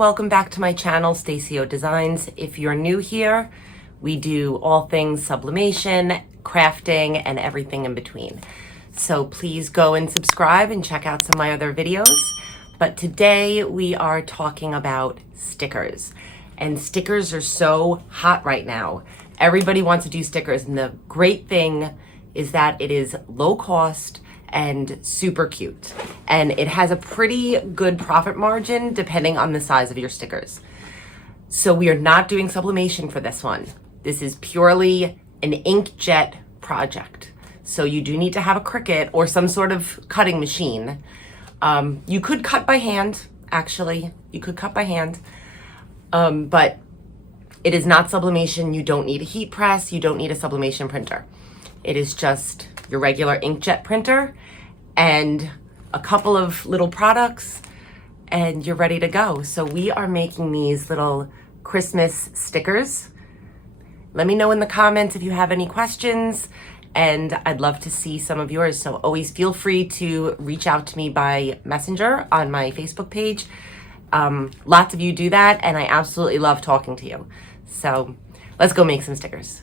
welcome back to my channel, Stacy O Designs. If you're new here, we do all things sublimation, crafting, and everything in between. So please go and subscribe and check out some of my other videos. But today we are talking about stickers. And stickers are so hot right now. Everybody wants to do stickers, and the great thing is that it is low cost and super cute. And it has a pretty good profit margin depending on the size of your stickers. So we are not doing sublimation for this one. This is purely an inkjet project. So you do need to have a Cricut or some sort of cutting machine. You could cut by hand, actually. You could cut by hand. But it is not sublimation. You don't need a heat press. You don't need a sublimation printer. It is just your regular inkjet printer and a couple of little products and you're ready to go. So we are making these little Christmas stickers. Let me know in the comments if you have any questions, and I'd love to see some of yours. So always feel free to reach out to me by Messenger on my Facebook page. Lots of you do that, and I absolutely love talking to you. So let's go make some stickers.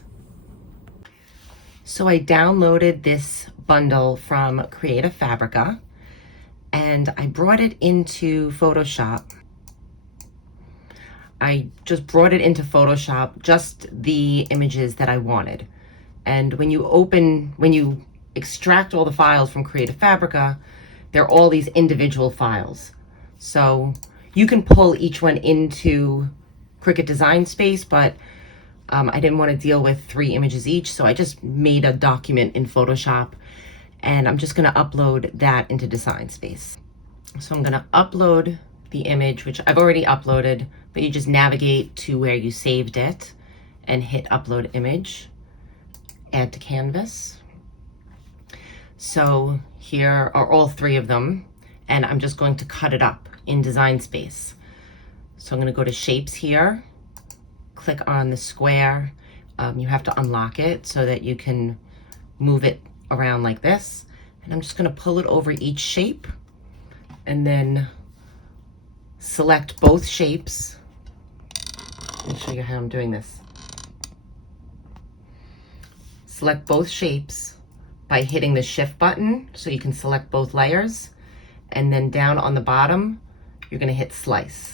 So I downloaded this bundle from Creative Fabrica and I brought it into Photoshop. I just brought it into Photoshop, just the images that I wanted. And when you extract all the files from Creative Fabrica, they're all these individual files. So you can pull each one into Cricut Design Space, but I didn't want to deal with 3 images each, so I just made a document in Photoshop, and I'm just going to upload that into Design Space. So I'm going to upload the image, which I've already uploaded, but you just navigate to where you saved it and hit Upload Image, Add to Canvas. So here are all 3 of them, and I'm just going to cut it up in Design Space. So I'm going to go to Shapes here, click on the square. You have to unlock it so that you can move it around like this. And I'm just going to pull it over each shape and then select both shapes. Let me show you how I'm doing this. Select both shapes by hitting the Shift button so you can select both layers. And then down on the bottom, you're going to hit Slice.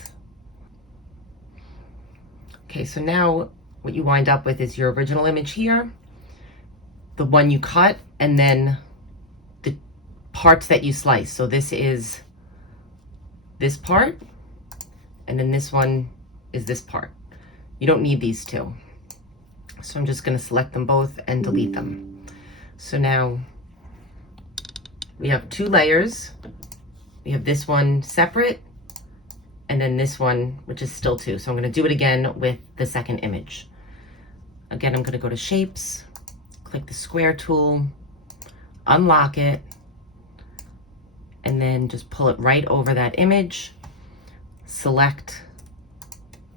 Okay, so now what you wind up with is your original image here, the one you cut, and then the parts that you slice. So this is this part, and then this one is this part. You don't need these 2. So I'm just going to select them both and delete them. So now we have 2 layers. We have this one separate, and then this one, which is still 2. So I'm going to do it again with the second image. Again, I'm going to go to Shapes, click the square tool, unlock it, and then just pull it right over that image, select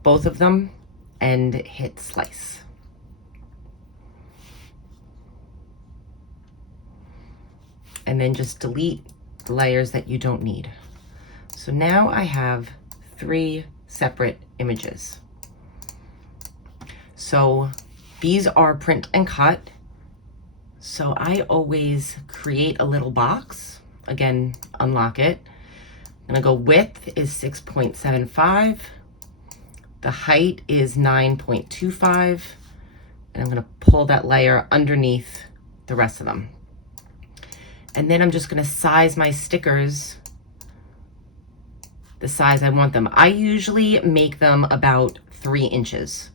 both of them, and hit Slice. And then just delete the layers that you don't need. So now I have 3 separate images. So these are print and cut. So I always create a little box. Again, unlock it. I'm gonna go width is 6.75. The height is 9.25. And I'm gonna pull that layer underneath the rest of them. And then I'm just gonna size my stickers the size I want them. I usually make them about 3 inches.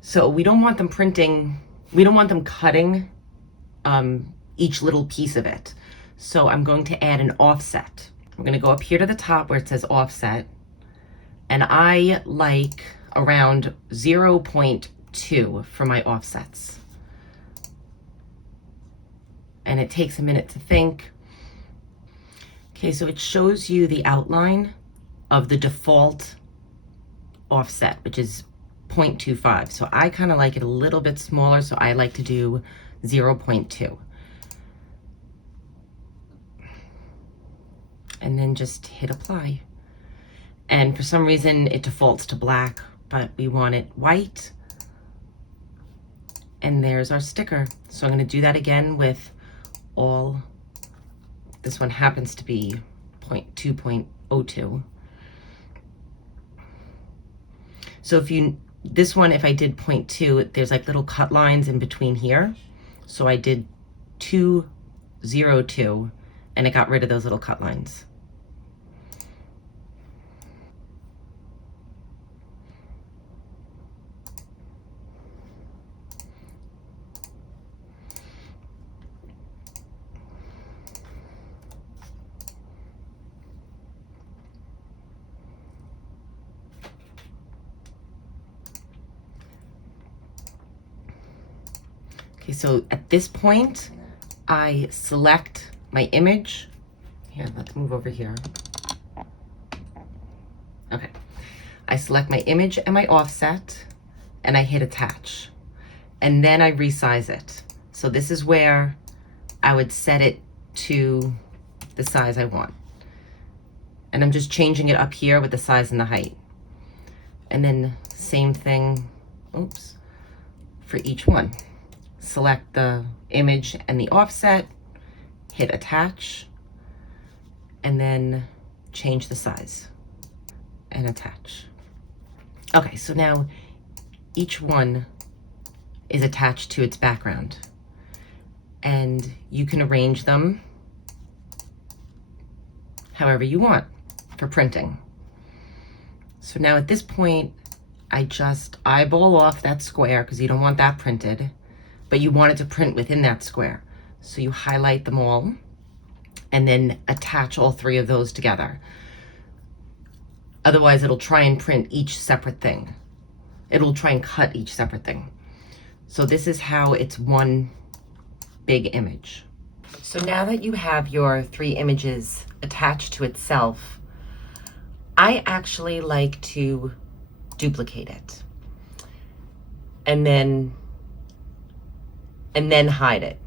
So we don't want them printing, we don't want them cutting each little piece of it. So I'm going to add an offset. We're going to go up here to the top where it says offset, and I like around 0.2 for my offsets. And it takes a minute to think. Okay, so it shows you the outline of the default offset, which is 0.25. So I kind of like it a little bit smaller, so I like to do 0.2. And then just hit apply. And for some reason it defaults to black, but we want it white. And there's our sticker. So I'm going to do that again with all, this one happens to be 2.02. So if you, this one, if I did 0.2, there's like little cut lines in between here. So I did 202 and it got rid of those little cut lines. Okay, so at this point, I select my image. Here, let's move over here. Okay, I select my image and my offset, and I hit attach. And then I resize it. So this is where I would set it to the size I want. And I'm just changing it up here with the size and the height. And then same thing, oops, for each one. Select the image and the offset, hit attach, and then change the size and attach. Okay, so now each one is attached to its background, and you can arrange them however you want for printing. So now at this point, I just eyeball off that square because you don't want that printed, but you want it to print within that square. So you highlight them all and then attach all three of those together. Otherwise it'll try and print each separate thing. It'll try and cut each separate thing. So this is how it's one big image. So now that you have your three images attached to itself, I actually like to duplicate it and then hide it,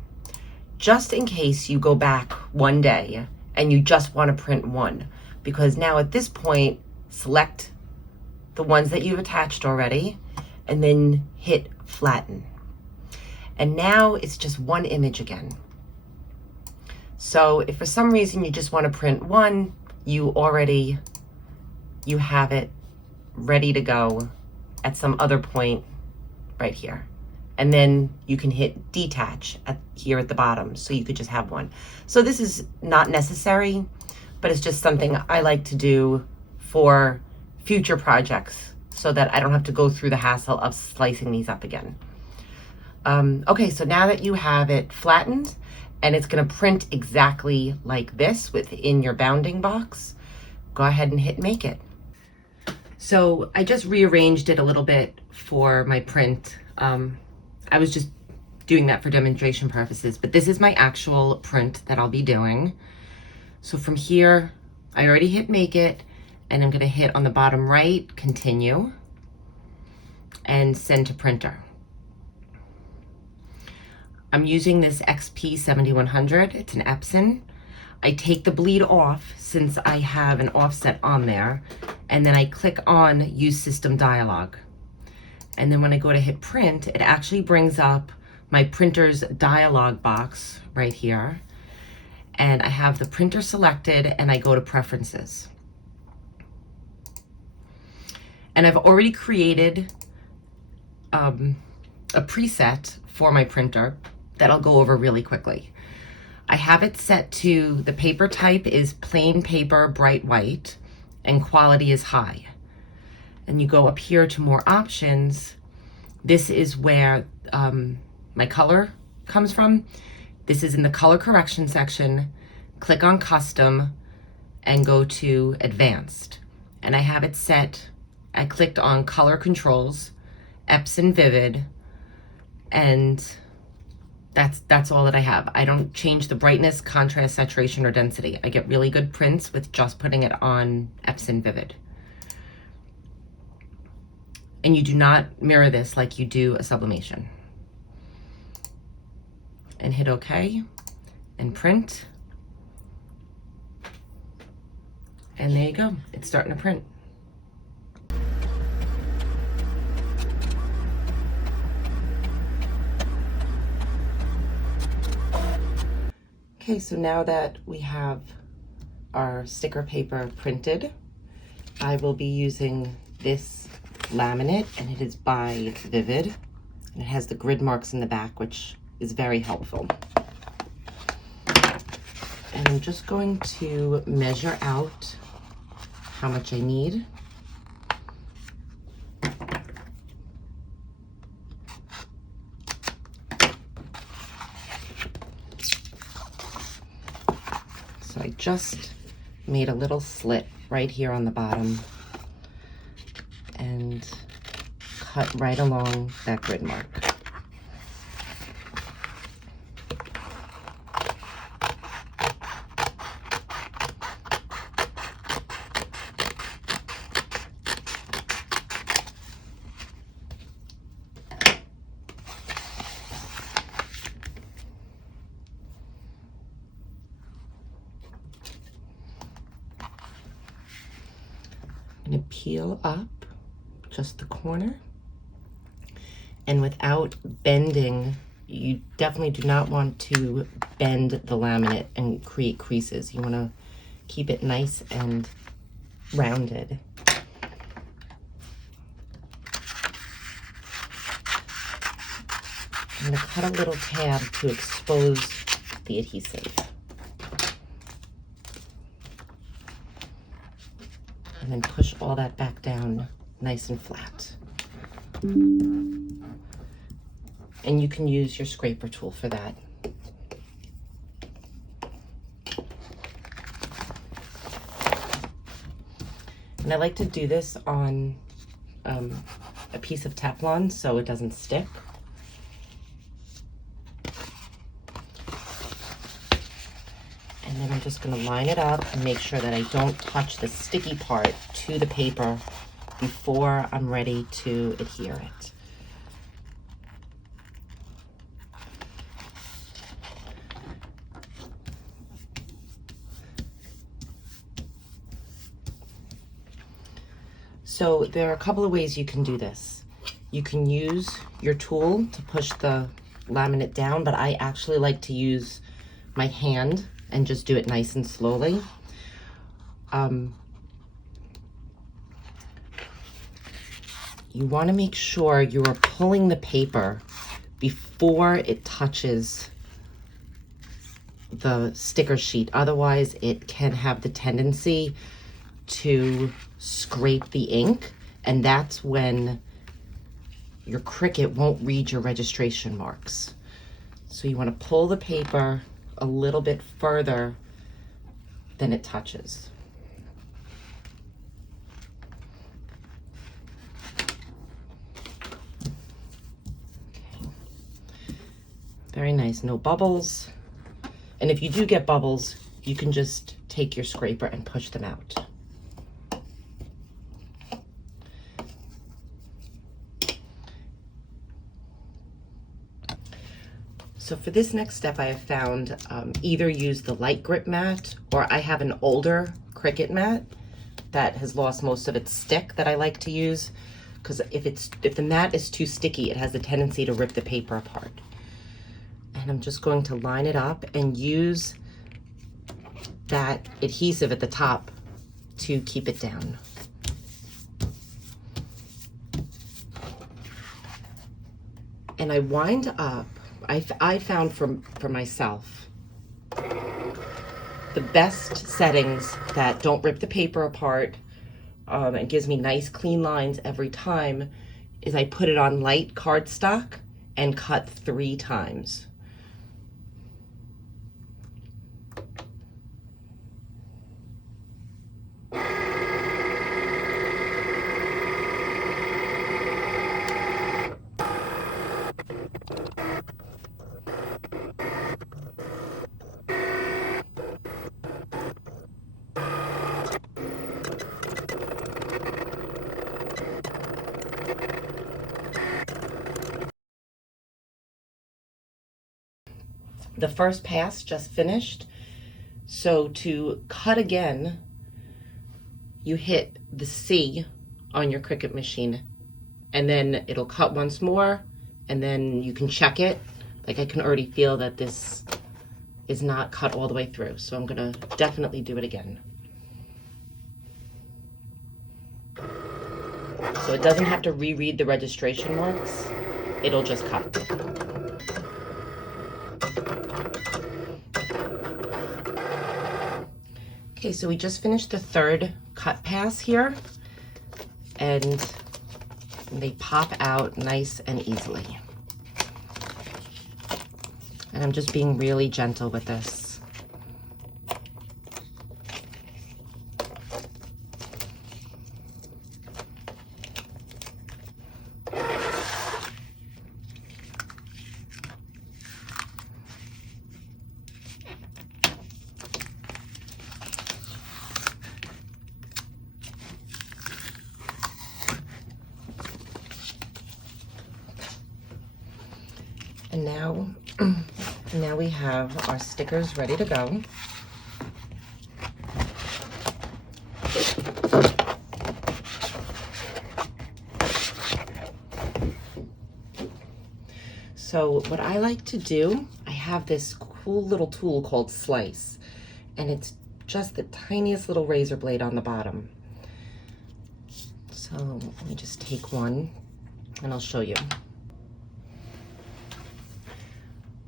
just in case you go back one day and you just want to print one, because now at this point, select the ones that you've attached already and then hit flatten. And now it's just one image again. So if for some reason you just want to print one, you have it ready to go at some other point right here. And then you can hit detach here at the bottom, so you could just have one. So this is not necessary, but it's just something I like to do for future projects so that I don't have to go through the hassle of slicing these up again. Okay, so now that you have it flattened and it's gonna print exactly like this within your bounding box, go ahead and hit make it. So I just rearranged it a little bit for my print. I was just doing that for demonstration purposes, but this is my actual print that I'll be doing. So from here, I already hit make it, and I'm gonna hit on the bottom right, continue, and send to printer. I'm using this XP 7100, it's an Epson. I take the bleed off since I have an offset on there, and then I click on use system dialog. And then when I go to hit print, it actually brings up my printer's dialog box right here. And I have the printer selected and I go to preferences. And I've already created a preset for my printer that I'll go over really quickly. I have it set to, the paper type is plain paper, bright white, and quality is high. And you go up here to more options. This is where my color comes from. This is in the color correction section. Click on custom and go to advanced. And I have it set, I clicked on color controls, Epson Vivid, and that's all that I have. I don't change the brightness, contrast, saturation, or density. I get really good prints with just putting it on Epson Vivid. And you do not mirror this like you do a sublimation. And hit OK and print. And there you go, it's starting to print. Okay, so now that we have our sticker paper printed, I will be using this laminate, and it is by Vvivid, and it has the grid marks in the back, which is very helpful. And I'm just going to measure out how much I need. So I just made a little slit right here on the bottom and cut right along that grid mark. I'm going to peel up just the corner, and without bending, you definitely do not want to bend the laminate and create creases. You want to keep it nice and rounded. I'm going to cut a little tab to expose the adhesive. And then push all that back down nice and flat. And you can use your scraper tool for that. And I like to do this on a piece of Teflon so it doesn't stick. And then I'm just going to line it up and make sure that I don't touch the sticky part to the paper before I'm ready to adhere it. So there are a couple of ways you can do this. You can use your tool to push the laminate down, but I actually like to use my hand and just do it nice and slowly. You want to make sure you are pulling the paper before it touches the sticker sheet. Otherwise, it can have the tendency to scrape the ink, and that's when your Cricut won't read your registration marks. So you want to pull the paper a little bit further than it touches. Okay. Very nice, no bubbles. And if you do get bubbles, you can just take your scraper and push them out. So for this next step, I have found either use the light grip mat, or I have an older Cricut mat that has lost most of its stick that I like to use, because if the mat is too sticky, it has the tendency to rip the paper apart. And I'm just going to line it up and use that adhesive at the top to keep it down. And I wind up, I found for myself, the best settings that don't rip the paper apart and gives me nice clean lines every time is I put it on light cardstock and cut 3 times. The first pass just finished. So to cut again, you hit the C on your Cricut machine, and then it'll cut once more, and then you can check it. Like I can already feel that this is not cut all the way through, so I'm gonna definitely do it again. So it doesn't have to reread the registration marks, it'll just cut. Okay, so we just finished the third cut pass here, and they pop out nice and easily. And I'm just being really gentle with this. And now we have our stickers ready to go. So what I like to do, I have this cool little tool called Slice, and it's just the tiniest little razor blade on the bottom. So let me just take one and I'll show you.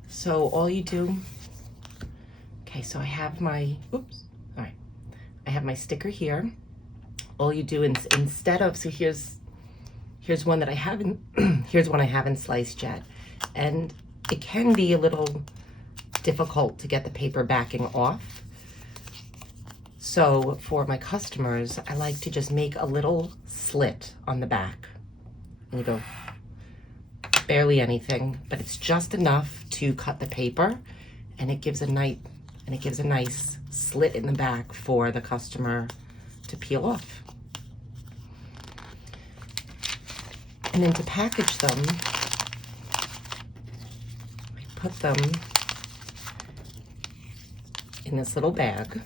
So all you do, okay, so I have my, oops, all right. I have my sticker here. All you do is instead of, so here's one that I haven't, here's one I haven't sliced yet. And it can be a little difficult to get the paper backing off. So for my customers, I like to just make a little slit on the back. And you go, barely anything, but it's just enough to cut the paper, and it gives a nice slit in the back for the customer to peel off. And then to package them, I put them in this little bag.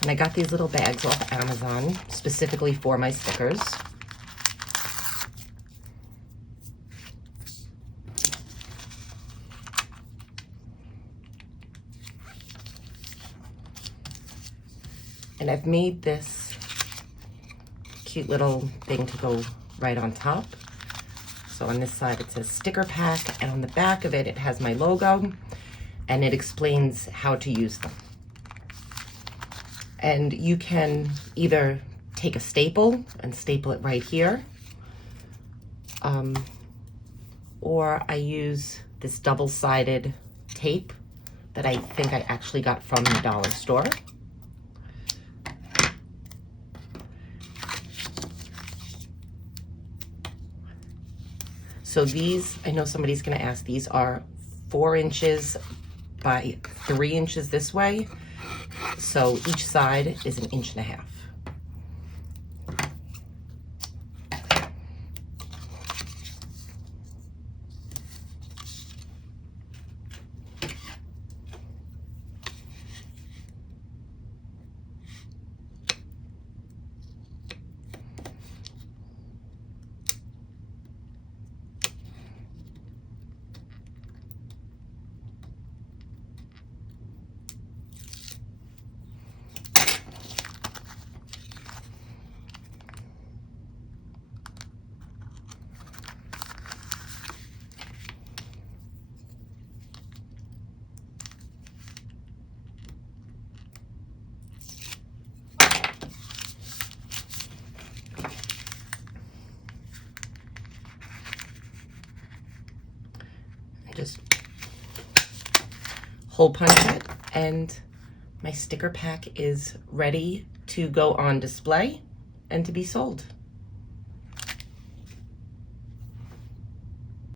And I got these little bags off Amazon specifically for my stickers. And I've made this cute little thing to go right on top. So on this side it says sticker pack, and on the back of it, it has my logo, and it explains how to use them. And you can either take a staple and staple it right here, or I use this double-sided tape that I think I actually got from the dollar store. So these, I know somebody's gonna ask, these are 4 inches by 3 inches this way. So each side is 1.5 inches. Just hole punch it, and my sticker pack is ready to go on display and to be sold.